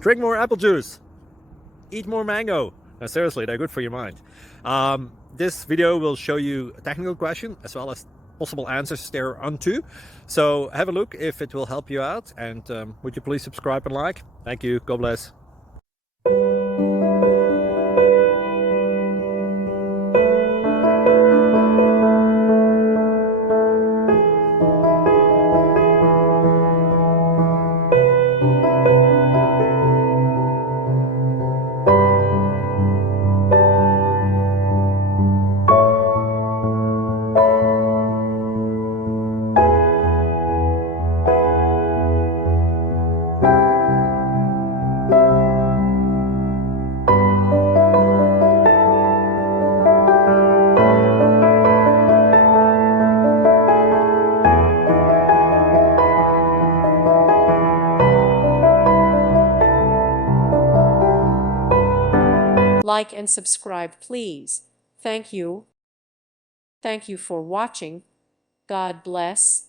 Drink more apple juice. Eat more mango. No, seriously, they're good for your mind. This video will show you a technical question as well as possible answers thereunto. So have a look if it will help you out, and would you please subscribe and like? Thank you. God bless. Like and subscribe, please. Thank you. Thank you for watching. God bless.